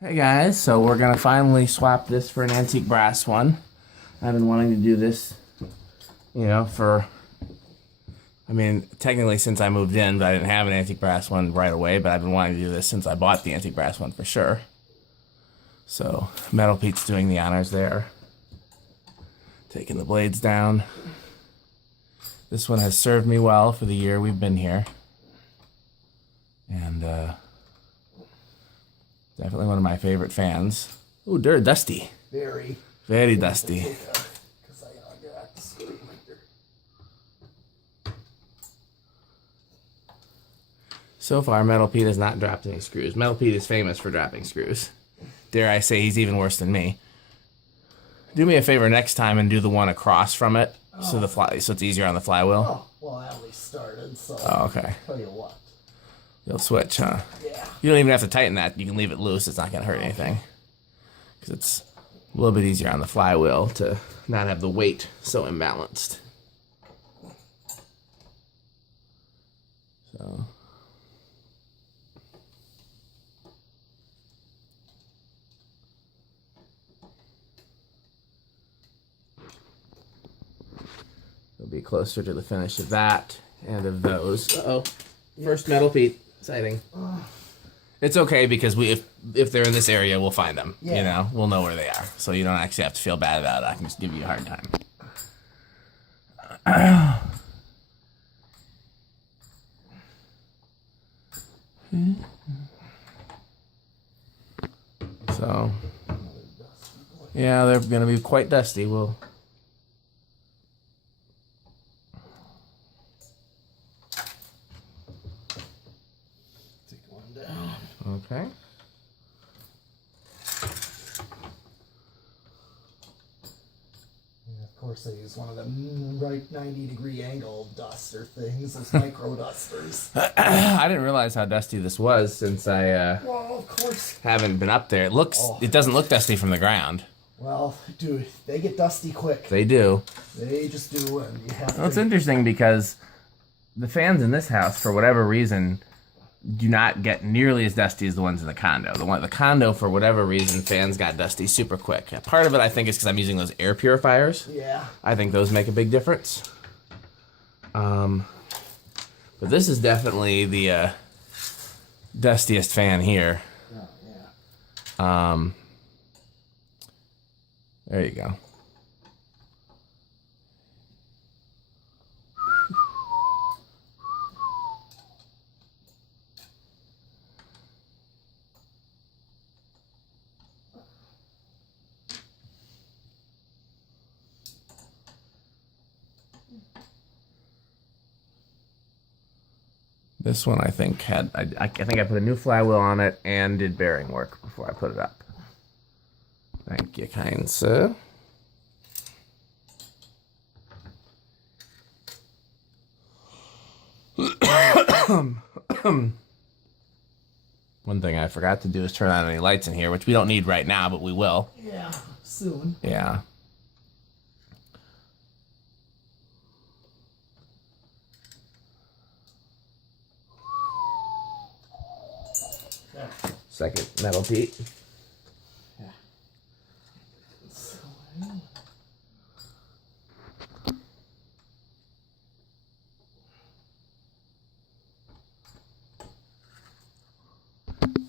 Hey guys, so we're gonna finally swap this for an antique brass one. I've been wanting to do this, technically since I moved in, but I didn't have an antique brass one right away, but I've been wanting to do this since I bought the antique brass one for sure. So, Metal Pete's doing the honors there. Taking the blades down. This one has served me well for the year we've been here. And, definitely one of my favorite fans. Ooh, dirt dusty. Very. Very dusty. Because I got the screw here. So far, Metal Pete has not dropped any screws. Metal Pete is famous for dropping screws. Dare I say he's even worse than me. Do me a favor next time and do the one across from it, so it's easier on the flywheel. Oh, well, I at least started, so. Oh, okay. Tell you what. You'll switch, huh? Yeah. You don't even have to tighten that. You can leave it loose. It's not going to hurt anything. Because it's a little bit easier on the flywheel to not have the weight so imbalanced. So. We'll be closer to the finish of that and of those. Uh-oh. First Metal Pete sighting. It's okay because if they're in this area, we'll find them. Yeah. You know, we'll know where they are. So you don't actually have to feel bad about it. I can just give you a hard time. So, yeah, they're going to be quite dusty. We'll... Take one down. Okay. And of course, I use one of them right 90-degree angle duster things, those micro dusters. I didn't realize how dusty this was since I Well, of course. haven't been up there. It doesn't look dusty from the ground. Well, dude, they get dusty quick. They do. They just do, and you have to. Well, it's interesting because the fans in this house, for whatever reason, do not get nearly as dusty as the ones in the condo. The condo, for whatever reason, fans got dusty super quick. Part of it, I think, is because I'm using those air purifiers. Yeah. I think those make a big difference. But this is definitely the dustiest fan here. Oh, yeah. There you go. This one I think had I think I put a new flywheel on it and did bearing work before I put it up. Thank you, kind sir. One thing I forgot to do is turn on any lights in here, which we don't need right now, but we will. Yeah, soon. Yeah. Second Metal Pete. Yeah.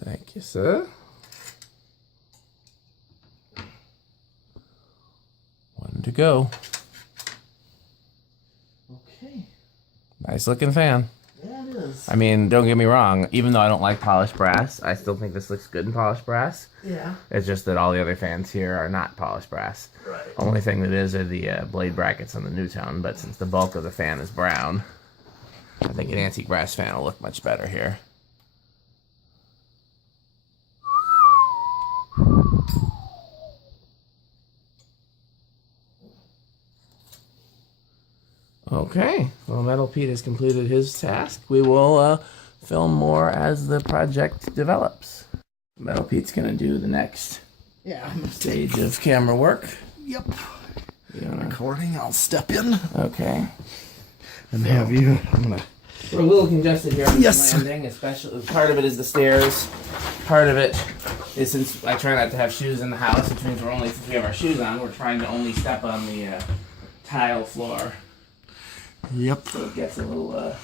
Thank you, sir. One to go. Okay. Nice looking fan. Yeah, it is. I mean, don't get me wrong. Even though I don't like polished brass, I still think this looks good in polished brass. Yeah. It's just that all the other fans here are not polished brass. Right. Only thing that is are the blade brackets on the new tone, but since the bulk of the fan is brown, I think an antique brass fan will look much better here. Okay, well, Metal Pete has completed his task. We will film more as the project develops. Metal Pete's gonna do the next stage of camera work. Yep. Recording, I'll step in. Okay. And have you, I'm gonna We're a little congested here on Yes. the landing, especially part of it is the stairs. part of it is since I try not to have shoes in the house, which means since we have our shoes on, we're trying to only step on the tile floor. Yep. So it gets a little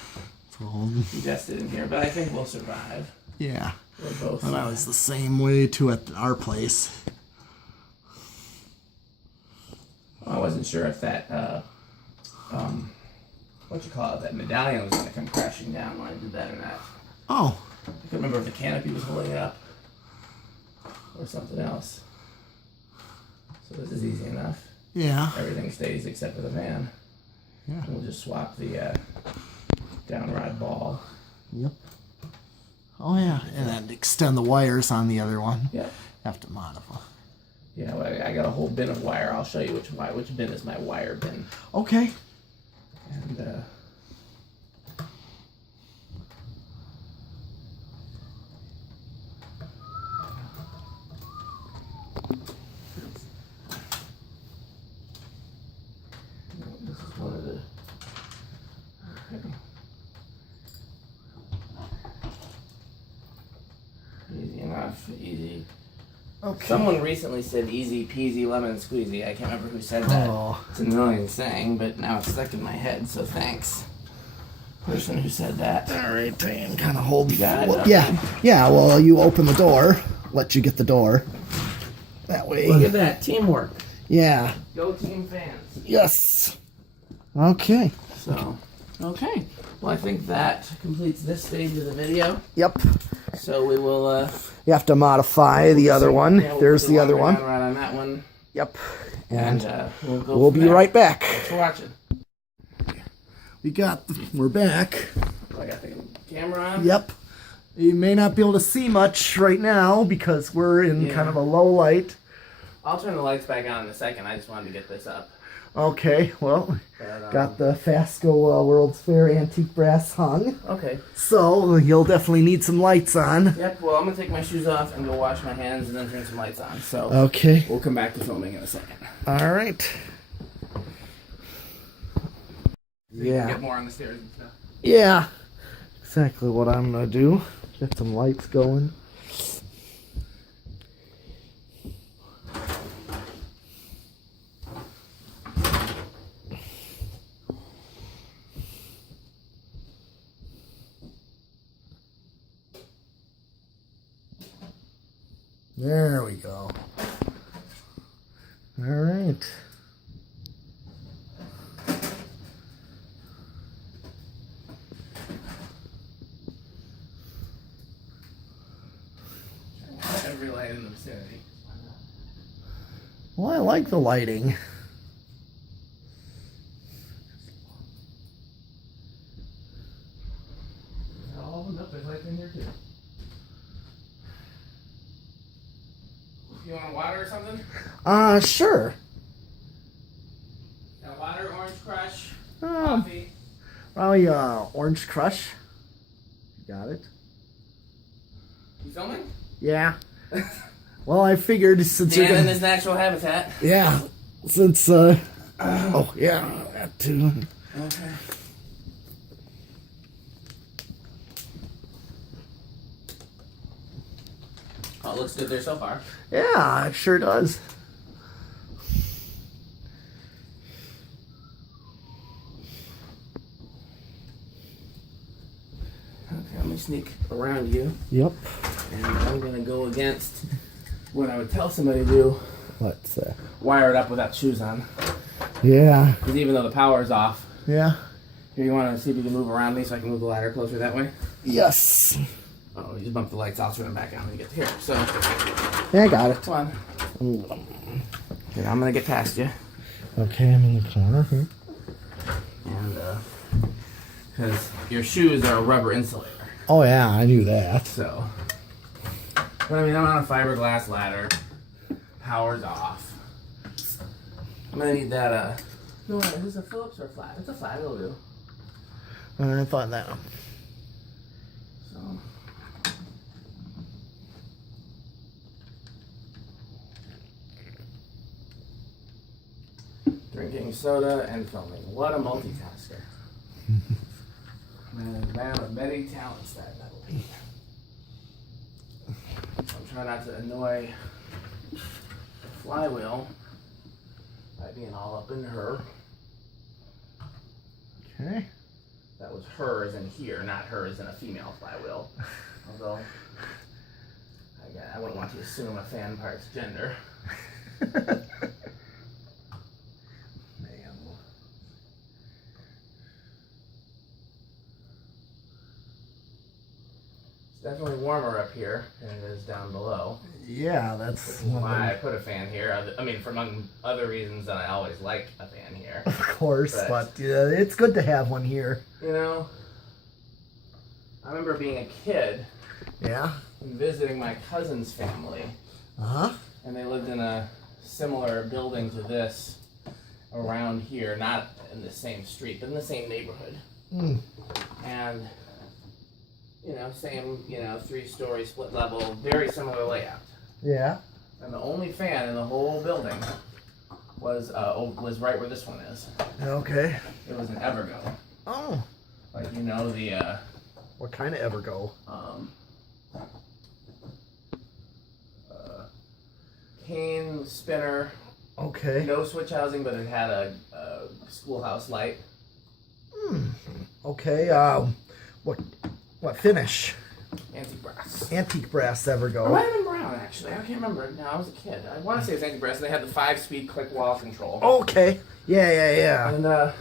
congested in here, but I think we'll survive. Yeah. We're both. And I was the same way too at our place. I wasn't sure if that, that medallion was going to come crashing down when I did that or not. Oh. I couldn't remember if the canopy was holding it up or something else. So this is easy enough. Yeah. Everything stays except for the van. Yeah. We'll just swap the down rod ball. Yep. Oh yeah, and then extend the wires on the other one. Yeah. Have to modify. Yeah, well, I got a whole bin of wire. I'll show you which bin is my wire bin. Okay. And this is one of the. Okay. Easy enough. Easy. Okay. Someone recently said easy peasy lemon squeezy. I can't remember who said that. Oh. It's an annoying saying, but now it's stuck in my head, so thanks. Person who said that. All right, and kind of hold. You got it? Well, yeah. Well, you open the door. Let you get the door. That way. Look at that teamwork. Yeah. Go team fans. Yes. Okay. So, okay. Well, I think that completes this stage of the video. Yep. So we will. You have to modify the other one. Yeah, we'll There's put the other one. Right on that one. Yep. And we'll be right back. Thanks for watching. We're back. I got the camera on. Yep. You may not be able to see much right now because we're in kind of a low light. I'll turn the lights back on in a second. I just wanted to get this up. Okay, well, got the Fasco World's Fair antique brass hung. Okay. So you'll definitely need some lights on. Yep, well, I'm going to take my shoes off and go wash my hands and then turn some lights on. So okay. We'll come back to filming in a second. All right. So you can get more on the stairs and stuff. Yeah. Exactly what I'm going to do. Get some lights going. There we go. All right. Every light in the vicinity. Well, I like the lighting. All opened up. There's lights in here too. You want water or something? Sure. Got water, orange crush, coffee. Probably orange crush. You got it? You filming? Yeah. Well, I figured since you're Dan in gonna... his natural habitat. Yeah. Since oh yeah, that too. Okay. Oh, it looks good there so far. Yeah, it sure does. Okay, let me sneak around you. Yep. And I'm gonna go against what I would tell somebody to do. What's that? Wire it up without shoes on. Yeah. Because even though the power's off. Yeah. Here, you want to see if you can move around me so I can move the ladder closer that way? Yes. Oh, you just bumped the lights. I'll turn them back on when you get here. So, Yeah, I got it. come on. Here, I'm gonna get past you. Okay, I'm in the corner here. And because your shoes are a rubber insulator. Oh yeah, I knew that. So, but I mean, I'm on a fiberglass ladder. Power's off. I'm gonna need that. No, is this a Phillips or a flat? It's a flat. It'll do. I thought that. So. Drinking soda and filming. What a multitasker. Man of many talents, that will be. try not to annoy the flywheel by being all up in her. Okay. That was her as in here, not her as in a female flywheel. Although, I wouldn't want to assume a fan part's gender. Man. It's definitely warmer up here than it is down below. Yeah, that's Why I put a fan here. I mean, for among other reasons that I always like a fan here. Of course, but it's good to have one here. You know, I remember being a kid Yeah. and visiting my cousin's family. Uh-huh. And they lived in a similar building to this around here, not in the same street, but in the same neighborhood. Mm. And, same, 3-story split level, very similar layout. Yeah. And the only fan in the whole building was right where this one is. Okay. It was an Evergo. Oh. Like, the What kind of evergo? cane spinner. Okay. No switch housing, but it had a schoolhouse light. Okay. What finish? Antique brass. Antique brass It evergo. might have been brown, actually. I can't remember. No, I was a kid. I want to say it was antique brass. They had the 5-speed click wall control. Okay. Yeah. And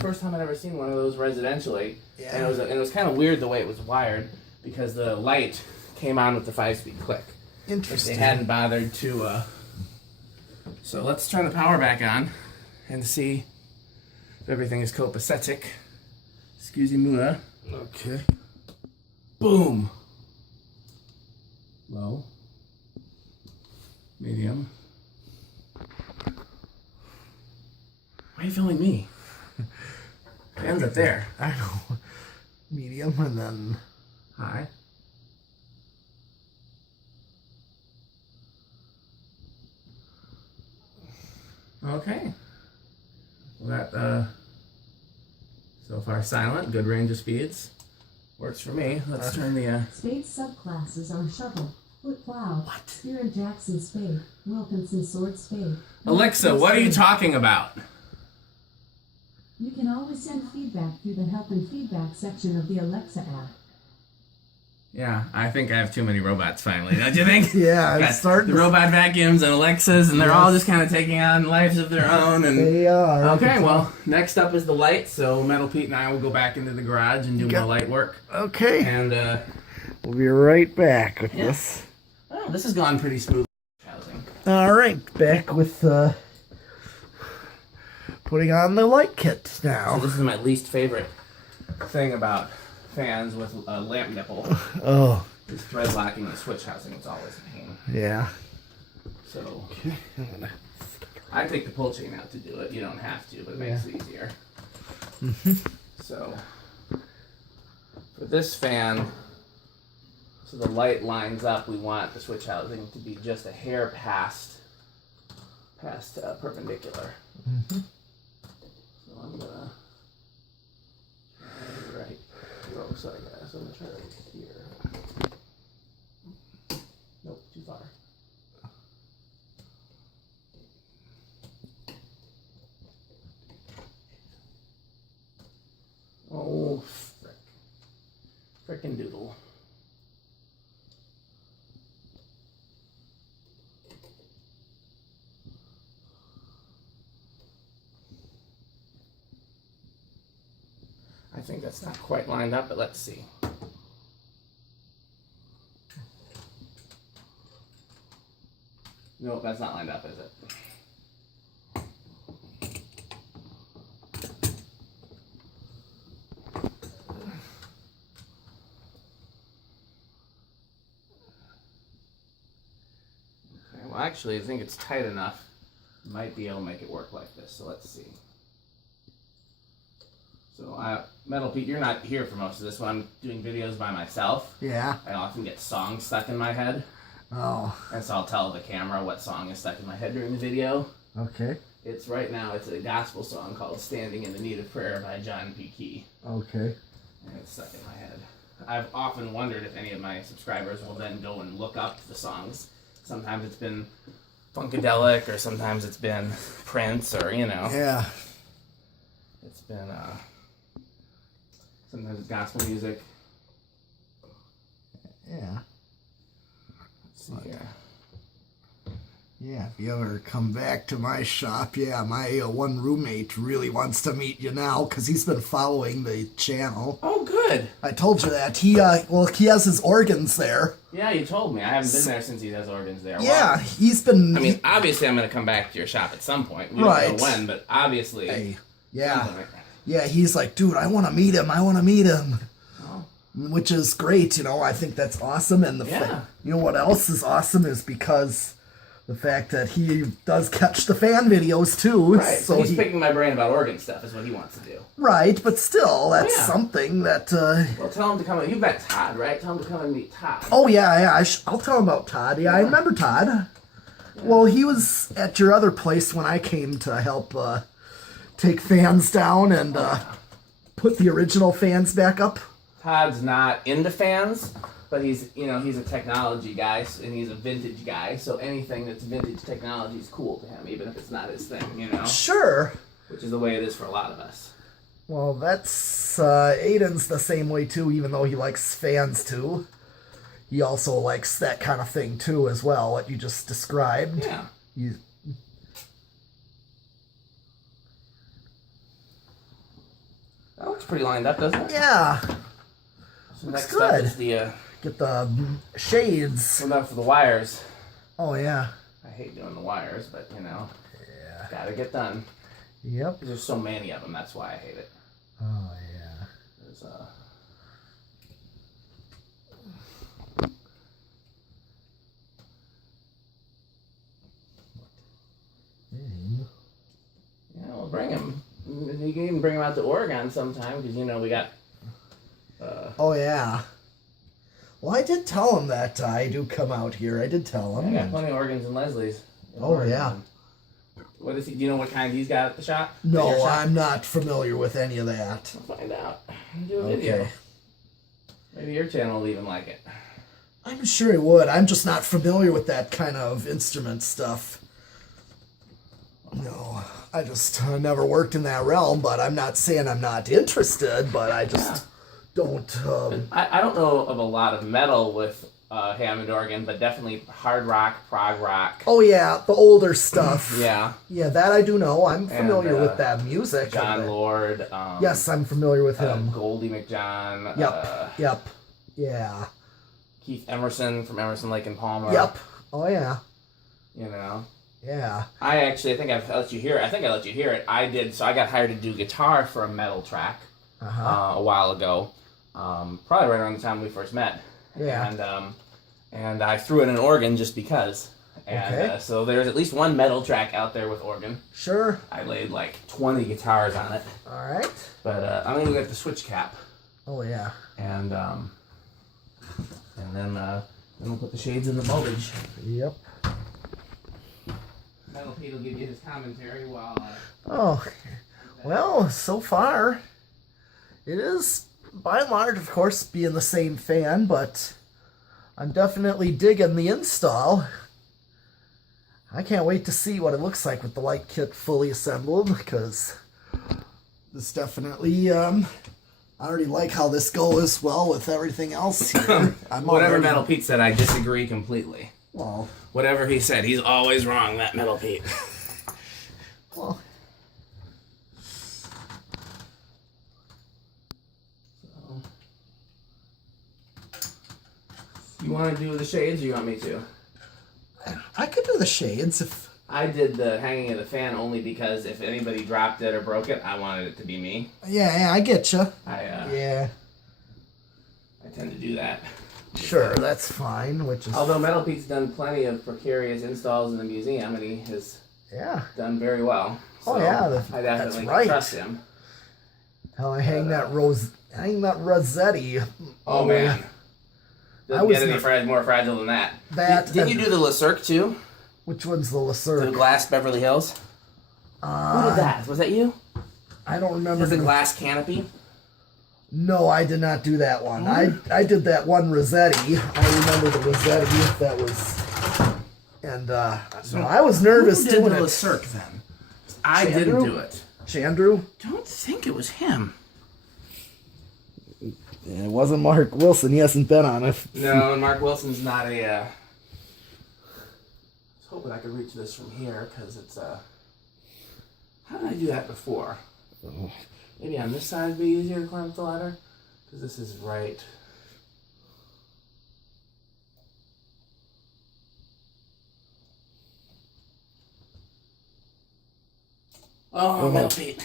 first time I'd ever seen one of those residentially. Yeah. And it was kind of weird the way it was wired because the light came on with the 5-speed click. Interesting. They hadn't bothered to. So let's turn the power back on and see if everything is copacetic. Excuse-moi. Okay. Boom. Low. Medium. Why are you filming me? Fan's up there. I know. Medium and then High. Okay. Well, that, so far silent, good range of speeds. Works for me. Let's turn the, Spade subclasses are shovel, foot plow, spear and Jackson spade, Wilkinson sword spade. Alexa, what are you talking about? You can always send feedback through the help and feedback section of the Alexa app. Yeah, I think I have too many robots finally, don't you think? yeah, Got it's starting. the robot vacuums and Alexas, and they're all just kind of taking on lives of their own. And They are. okay, well, next up is the light. So Metal Pete and I will go back into the garage and do more light work. Okay. And We'll be right back with this. oh, this has gone pretty smooth. Housing. All right, back with putting on the light kit So now. this is my least favorite thing about fans with a lamp nipple. Oh, Is thread locking the switch housing. It's always a pain. yeah. So I take the pull chain out to do it. You don't have to, but it makes it easier. So for this fan, so the light lines up, we want the switch housing to be just a hair past perpendicular. So I'm gonna try right. Oh, sorry guys, I'm gonna try right here. Nope, too far. Oh, frickin' doodle. I think that's not quite lined up, but let's see. Nope, that's not lined up, is it? Okay, well, actually, I think it's tight enough. Might be able to make it work like this, so let's see. So, Metal Pete, you're not here for most of this when I'm doing videos by myself. Yeah. I often get songs stuck in my head. Oh, And so I'll tell the camera what song is stuck in my head during the video. okay. It's right now, it's a gospel song called Standing in the Need of Prayer by John P. Key. Okay. And it's stuck in my head. I've often wondered if any of my subscribers will then go and look up the songs. Sometimes it's been Funkadelic, or sometimes it's been Prince, or, you know. Yeah. It's been, sometimes it's gospel music. Yeah. Let's see here. Yeah, if you ever come back to my shop, yeah, my one roommate really wants to meet you now because he's been following the channel. Oh, good. I told you that. He has his organs there. Yeah, you told me. I haven't been there since he has organs there. Yeah, Well, he's been... I mean, obviously I'm going to come back to your shop at some point. We Right. don't know when, but obviously... Hey, yeah. some point. Yeah, he's like, dude, I want to meet him. Oh. Which is great, you know. I think that's awesome. And Yeah. you know what else is awesome is because the fact that he does catch the fan videos too. Right, so he's picking my brain about organ stuff is what he wants to do. Right, but still, that's Yeah. something that... Well, tell him to come. You've met Todd, right? Tell him to come and meet Todd. Oh, yeah, I'll tell him about Todd. Yeah, I remember Todd. Yeah. Well, he was at your other place when I came to help take fans down and put the original fans back up. Todd's not into fans, but he's a technology guy, and he's a vintage guy, so anything that's vintage technology is cool to him, even if it's not his thing, you know? Sure. Which is the way it is for a lot of us. Well, that's... Aiden's the same way, too, even though he likes fans, too. He also likes that kind of thing, too, as well, what you just described. Yeah. That looks pretty lined up, doesn't it? Yeah. So looks next good. up is the... Get the shades. What about for the wires? Oh, yeah. I hate doing the wires, but, you know, Yeah. gotta get done. Yep. There's so many of them, that's why I hate it. Oh, yeah. There's, Yeah, we'll bring him. You can even bring him out to Oregon sometime, because, you know, we got... Oh, yeah. Well, I did tell him that I do come out here. I did tell him. I got plenty of organs and Leslie's. Oh, yeah. What is he? Do you know what kind he's got at the shop? At No, your shop? I'm not familiar with any of that. We'll find out. Do a video. Okay. Maybe your channel will even like it. I'm sure he would. I'm just not familiar with that kind of instrument stuff. No, I just never worked in that realm, but I'm not saying I'm not interested, but I just don't... I don't know of a lot of metal with Hammond organ, but definitely hard rock, prog rock. Oh, yeah, the older stuff. Yeah. Yeah, that I do know. I'm familiar And, with that music. John Lord. Yes, I'm familiar with him. Goldie McJohn. Yep. Yeah. Keith Emerson from Emerson, Lake and Palmer. Yep. Oh, yeah. You know. Yeah. I think I've let you hear it. I think I let you hear it. I did. So I got hired to do guitar for a metal track a while ago. Probably right around the time we first met. Yeah. And I threw in an organ just because. And Okay. so there's at least one metal track out there with organ. Sure. I laid like 20 guitars on it. All right. But I'm gonna get the switch cap. Oh, yeah. And then we'll put the shades in the bulbage. Yep. Metal Pete will give you his commentary while. Oh, well, so far, it is, by and large, of course, being the same fan, but I'm definitely digging the install. I can't wait to see what it looks like with the light kit fully assembled, because this definitely, I already like how this goes well with everything else here. Whatever Metal Pete said, I disagree completely. Well, Whatever he said, he's always wrong, that Metal Pete. well. You want to do the shades, or you want me to? I could do the shades if... I did the hanging of the fan only because if anybody dropped it or broke it, I wanted it to be me. Yeah, I get you. I tend to do that. Sure, that's fine, which is... Although Metal Pete's done plenty of precarious installs in the museum, and he has done very well. So Oh, yeah, I definitely that's right. trust him. Hell, I hang that Rossetti. Oh, man. Doesn't get any more fragile than that. Did you do the Le Cirque, too? Which one's the Le The Cirque? glass Beverly Hills? Who did that? Was that you? I don't remember. The glass canopy? No, I did not do that one. I did that one Rossetti. I remember the Rossetti. That was, and so I was nervous Who did doing the it. Cirque then? I Chandru? didn't do it. Chandru? Don't think it was him. It wasn't Mark Wilson. He hasn't been on it. No, and Mark Wilson's not a. I was hoping I could reach this from here because it's How did I do that before? Maybe on this side would be easier to climb up the ladder because this is right. Oh, Metal Pete.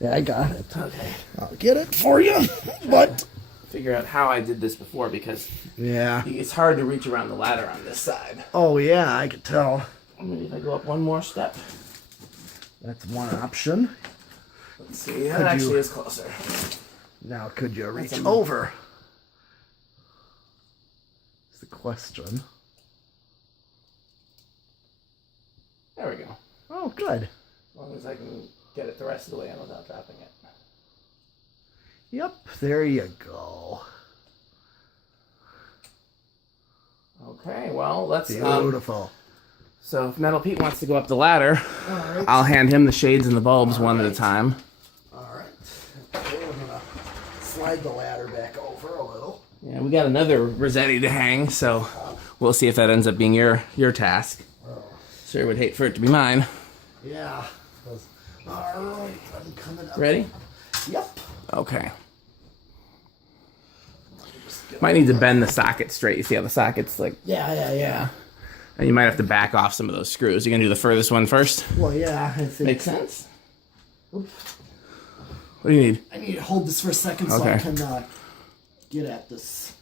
Yeah, I got it. Okay. I'll get it for you. But Figure out how I did this before because yeah. it's hard to reach around the ladder on this side. Oh yeah, I could tell. Maybe if I go up one more step. That's one option. Let's see. That actually is closer. Now, could you reach That's over? That's the question. There we go. Oh, good. As long as I can get it the rest of the way in without dropping it. Yep, there you go. Okay, well, let's... Beautiful. So if Metal Pete wants to go up the ladder, All right. I'll hand him the shades and the bulbs one at a time. All right. Okay, we're going to slide the ladder back over a little. Yeah, we got another Rossetti to hang, so we'll see if that ends up being your task. Oh. Sure would hate for it to be mine. Yeah. All right, I'm coming up. Ready? Yep. Okay. Might need to bend the socket straight. You see how the socket's like... Yeah. And you might have to back off some of those screws. You're going to do the furthest one first? Well, yeah, I think... Makes sense? Oops. What do you need? I need to hold this for a second so I Okay. can get at this.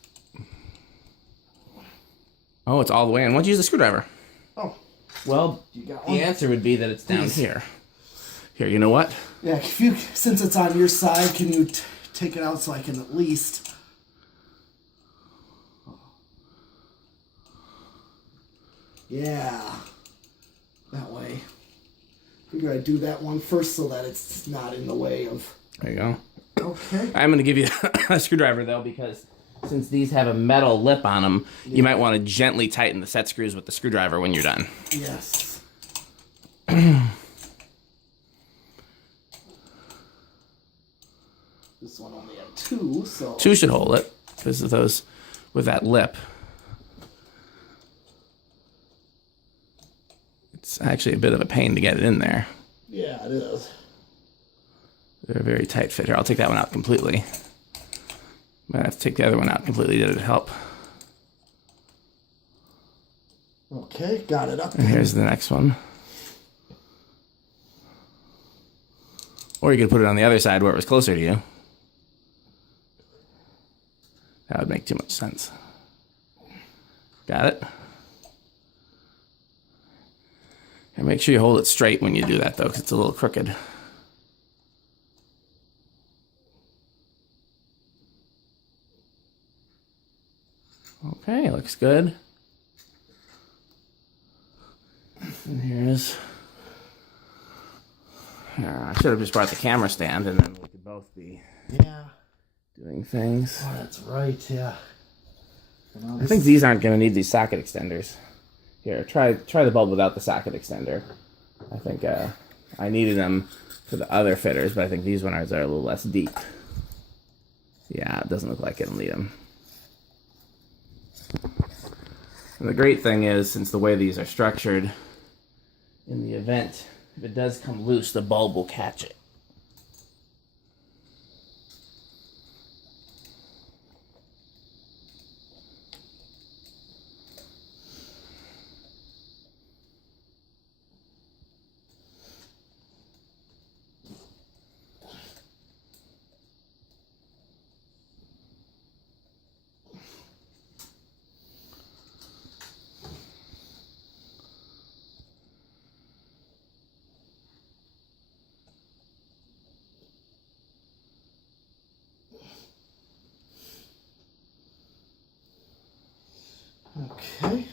Oh, it's all the way in. Why don't you use the screwdriver? Oh, Well, you got the one? answer would be that it's down Please. here. Here, you know what? Yeah, if you, since it's on your side, can you take it out so I can at least... Yeah, that way. Figure I'd do that one first so that it's not in the way of... There you go. Okay. I'm going to give you a screwdriver, though, because since these have a metal lip on them, you might want to gently tighten the set screws with the screwdriver when you're done. Yes. This one only had two, so... Two should hold it, because of those with that lip. It's actually a bit of a pain to get it in there. Yeah, it is. They're a very tight fit. Here, I'll take that one out completely. Might have to take the other one out completely. Did it help? Okay, got it up And there. here's the next one. Or you could put it on the other side where it was closer to you. That would make too much sense. Got it? And make sure you hold it straight when you do that, though, because it's a little crooked. Okay, looks good. And here's... I should have just brought the camera stand, and then we could both be Yeah. doing things. Oh, that's right, yeah. I think these aren't going to need these socket extenders. Here, try the bulb without the socket extender. I think I needed them for the other fitters, but I think these ones are a little less deep. Yeah, it doesn't look like it'll need them. And the great thing is, since the way these are structured, in the event, if it does come loose, the bulb will catch it. Okay.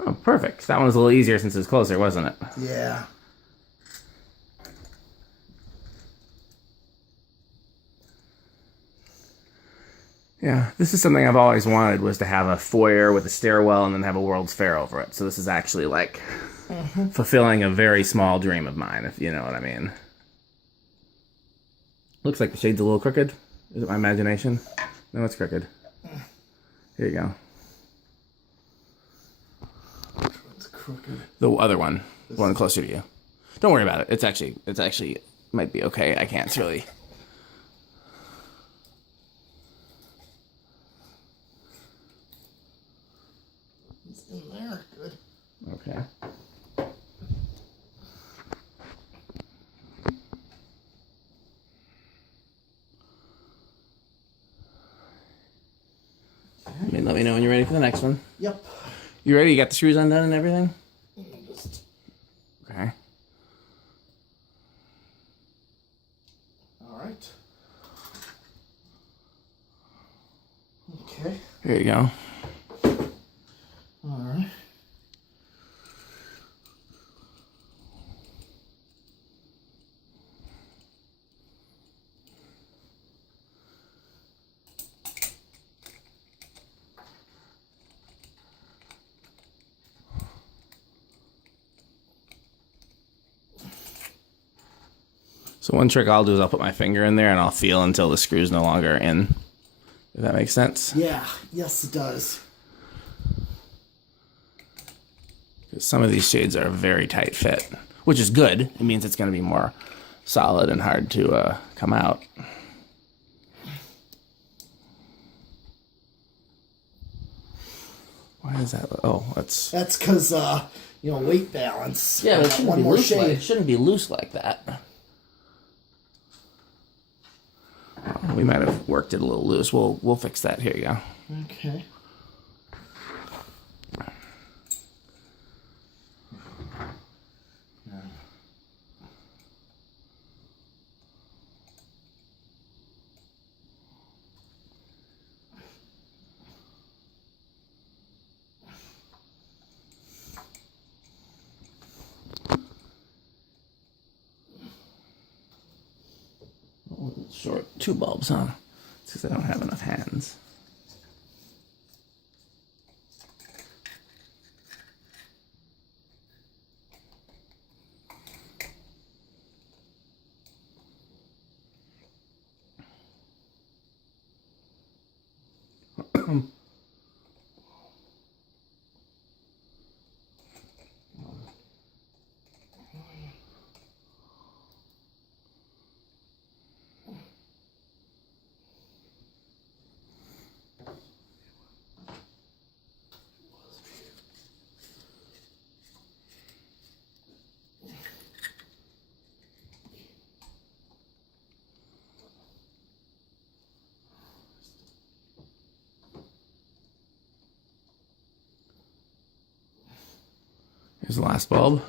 Oh, perfect. That one was a little easier since it was closer, wasn't it? Yeah. Yeah, this is something I've always wanted, was to have a foyer with a stairwell and then have a World's Fair over it. So this is actually like fulfilling a very small dream of mine, if you know what I mean. Looks like the shade's a little crooked. Is it my imagination? No, it's crooked. Here you go. Which one's crooked? The other one. The one closer to you. Don't worry about it. It's actually might be okay. I can't really. It's in there. Good. Okay. Let me know when you're ready for the next one. Yep. You ready? You got the screws undone and everything? Just Okay. all right. Okay. Here you go. All right. So one trick I'll do is I'll put my finger in there and I'll feel until the screw's no longer in. If that makes sense. Yeah. Yes, it does. Because some of these shades are a very tight fit, which is good. It means it's going to be more solid and hard to come out. Why is that? Oh, that's because weight balance. yeah. But it shouldn't one be more loose. shade. It shouldn't be loose like that. We might have worked it a little loose. We'll fix that. Here you go. Okay. Short 2 bulbs, huh? It's because I don't have enough hands. Here's the last bulb.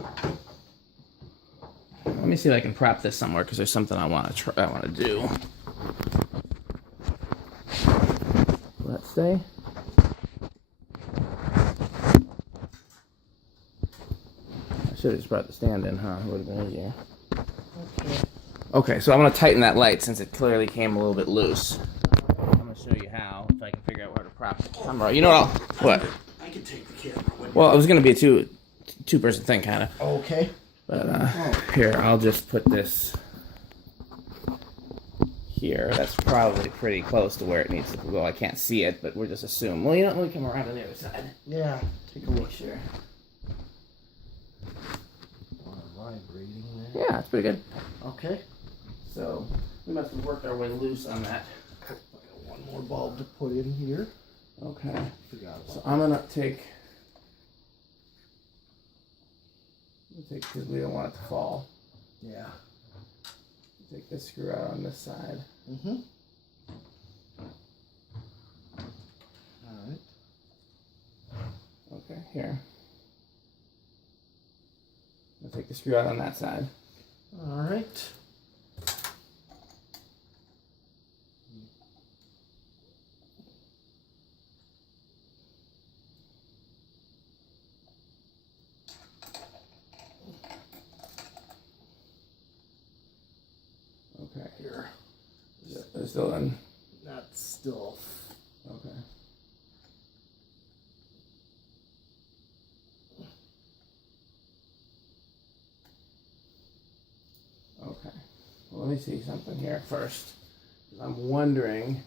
Let me see if I can prop this somewhere because there's something I want to try. I want to do. Will that stay? I should have just brought the stand in, huh? It would have been easier. Okay, so I'm going to tighten that light since it clearly came a little bit loose. I'm going to show you how, if I can figure out where to prop the camera. You know what? I can take the camera with me. Well, it was going to be a two-person thing, kind of. Okay. But here, I'll just put this here. That's probably pretty close to where it needs to go. I can't see it, but we'll just assume. Well, you know what? Let me come around to the other side. Yeah. Take a look. Make sure. Vibrating there. Yeah, it's pretty good. Okay. So we must have worked our way loose on that. I got one more bulb to put in here. Okay. Forgot about So I'm gonna take because we don't want it to fall. Yeah. Take this screw out on this side. Mm-hmm. All right. Okay, here. I'll take the screw out on that side. All right. Okay, here. Is it still in? That's still Well, let me see something here first. I'm wondering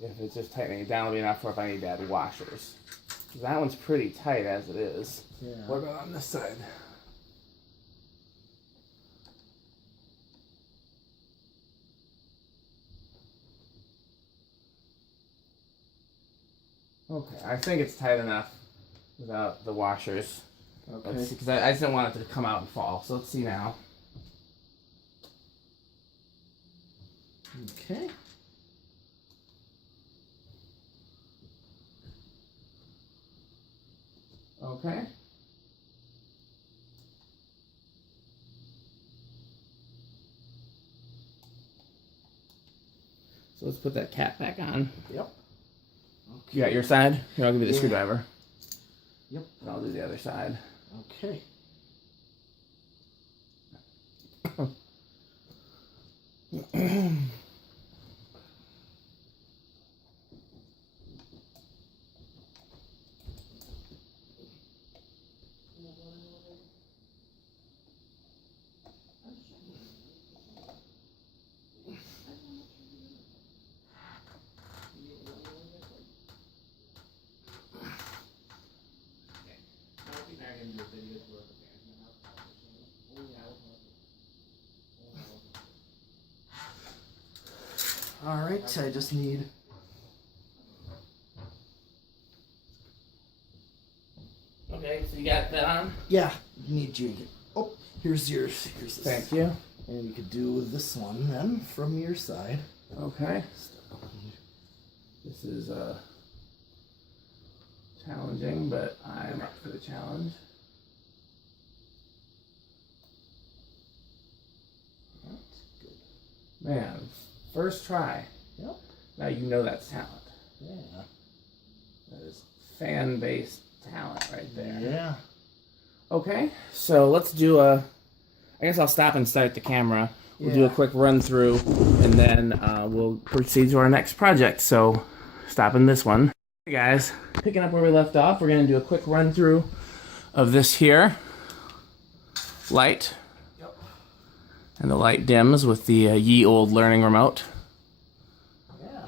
if it's just tightening it down will be enough, or if I need to add washers. 'Cause that one's pretty tight as it is. Yeah. What about on this side? Okay, I think it's tight enough without the washers. Okay. Let's see, because I just didn't want it to come out and fall. So let's see now. Okay. Okay. So let's put that cap back on. Yep. You got your side? Here, I'll give you the Yeah. screwdriver. Yep. And I'll do the other side. Okay. All right, I just need. Okay, so you got that on? Yeah, need you. Oh, here's yours. Here's this. Thank you. And you could do this one then from your side. Okay. This is challenging, but I'm up for the challenge. That's good. Man, first try. Yep. Now you know that's talent. Yeah. That is fan-based talent right there. Yeah. Okay, so let's do a... I guess I'll stop and start the camera. We'll do a quick run through, and then we'll proceed to our next project. So, stopping this one. Hey guys, picking up where we left off, we're going to do a quick run through of this here light. Yep. And the light dims with the ye old learning remote. Yeah.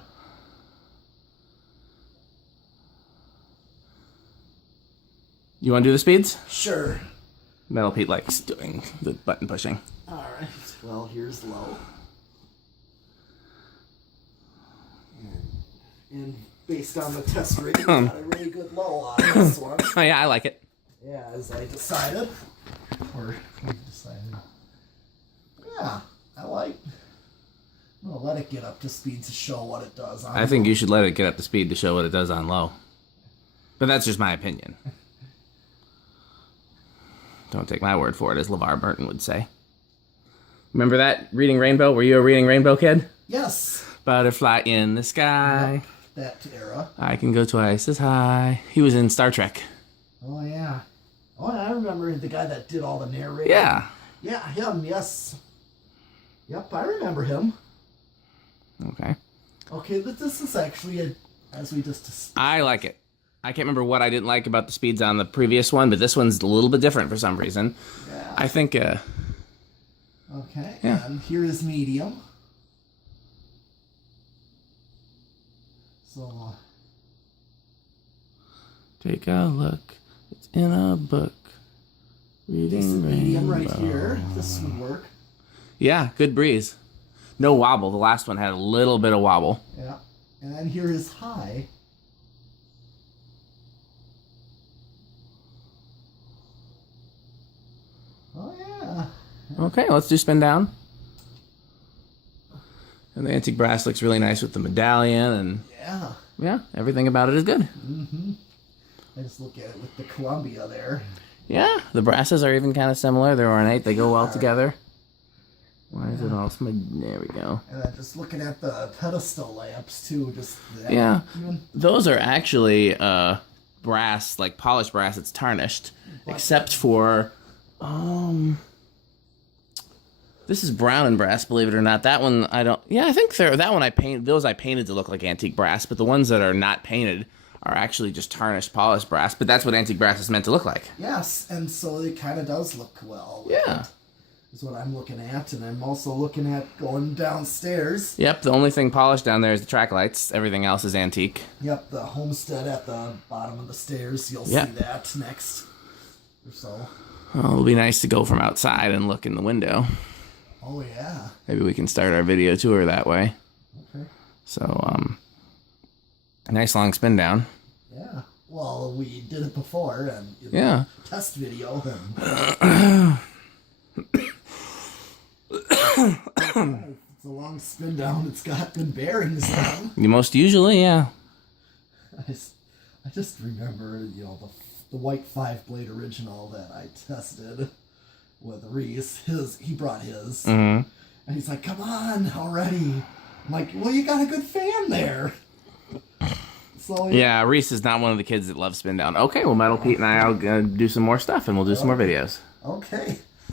You want to do the speeds? Sure. Metal Pete likes doing the button pushing. All right. Well, here's low. And based on the test rating, I got a really good low on this one. Oh yeah, I like it. Yeah, as I decided. Or we decided. Yeah, I like. I'm gonna let it get up to speed to show what it does. I think you should let it get up to speed to show what it does on low. But that's just my opinion. Don't take my word for it, as LeVar Burton would say. Remember that? Reading Rainbow? Were you a Reading Rainbow kid? Yes. Butterfly in the sky. That era. I can go twice as high. He was in Star Trek. Oh yeah. Oh, I remember the guy that did all the narrating. Yeah. Yeah, him. Yes. Yep, I remember him. Okay. Okay, this is actually as we just. I like it. I can't remember what I didn't like about the speeds on the previous one, but this one's a little bit different for some reason. Yeah. I think, Okay, yeah. and here is medium. So. Take a look. It's in a book. Reading Medium right Rainbow. here. This would work. Yeah, good breeze. No wobble. The last one had a little bit of wobble. Yeah. And then here is high. Oh yeah. Okay, let's do spin down. And the antique brass looks really nice with the medallion, and Yeah. yeah, everything about it is good. Mm-hmm. I just look at it with the Columbia there. Yeah, the brasses are even kind of similar. They're ornate. They go well together. Why is it all smudged? There we go. And then just looking at the pedestal lamps too, just that. Yeah, those are actually brass, like polished brass. It's tarnished, except for this is brown and brass. Believe it or not, that one I don't. Yeah, I think that one I painted. Those I painted to look like antique brass, but the ones that are not painted are actually just tarnished, polished brass. But that's what antique brass is meant to look like. Yes, and so it kind of does look well. Yeah. is what I'm looking at, and I'm also looking at going downstairs. Yep, the only thing polished down there is the track lights. Everything else is antique. Yep, the homestead at the bottom of the stairs. You'll see that next or so. Well, it'll be nice to go from outside and look in the window. Oh, yeah. Maybe we can start our video tour that way. Okay. So, a nice long spin down. Yeah. Well, we did it before, and in Yeah. the test video, and... It's a long spin down. It's got good bearings on. Most usually, yeah. I just remember, the white 5-blade original that I tested with Reese. He brought his. Mm-hmm. And he's like, come on, already. I'm like, well, you got a good fan there. So Yeah, Reese is not one of the kids that loves spin down. Okay, well, Metal Pete and I'll do some more stuff, and we'll do some more videos. Okay.